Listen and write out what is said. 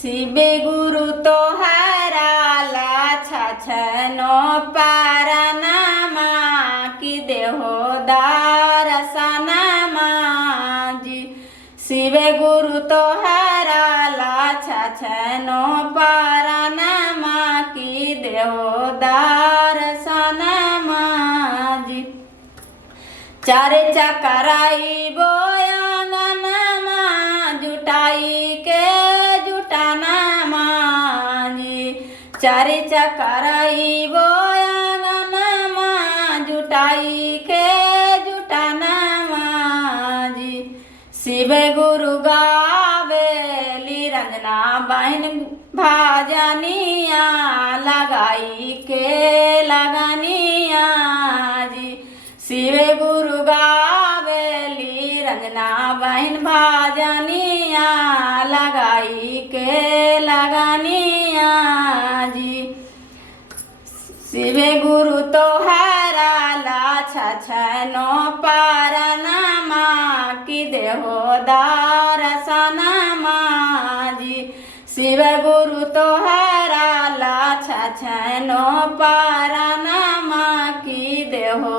शिवे गुरु तोहरा छछनो पारनमा कि देहो दर्शनमा जी। शिवे गुरु तोहरा छछनो पारनमा कि देहो दर्शनमा जी। चारे चकराई बोयांगनमा जुटाई के जुटानमा जी। चारे चकराई बोयांगनमा जुटाई के जुटानमा जी। शिव गुरु गावेली रंजना बहन भाजनिया लगाई के लगानिया जी। शिव गुरु गावेली रंजना बहन भाजनिया लगाई के लगानिया जी। शिव गुरु तोहरा छछनो पारनमा कि देहो दर्शनमा जी। शिव गुरु तोहरा छछनो पारनमा कि देहो